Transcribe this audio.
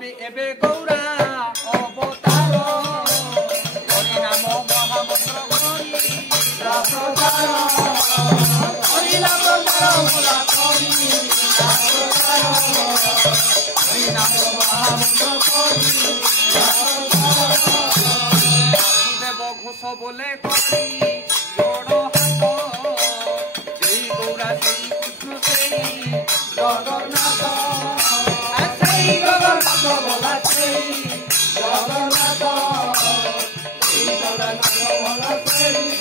ভাবি এবে গৌরা অবতার হরি নাম মহামন্ত্র করি রাপ্রচার হরি নাম মহামন্ত্র করি রাপ্রচার হরি নাম মহামন্ত্র করি বাসুদেব ঘোষ বলে করি জড় হাত যেই গৌরা সেই কৃষ্ণ সেই জগন্নাথ সেই জগন্নাথ বলা সেই জগন্নাথ সেই জগন্নাথ বলা সেই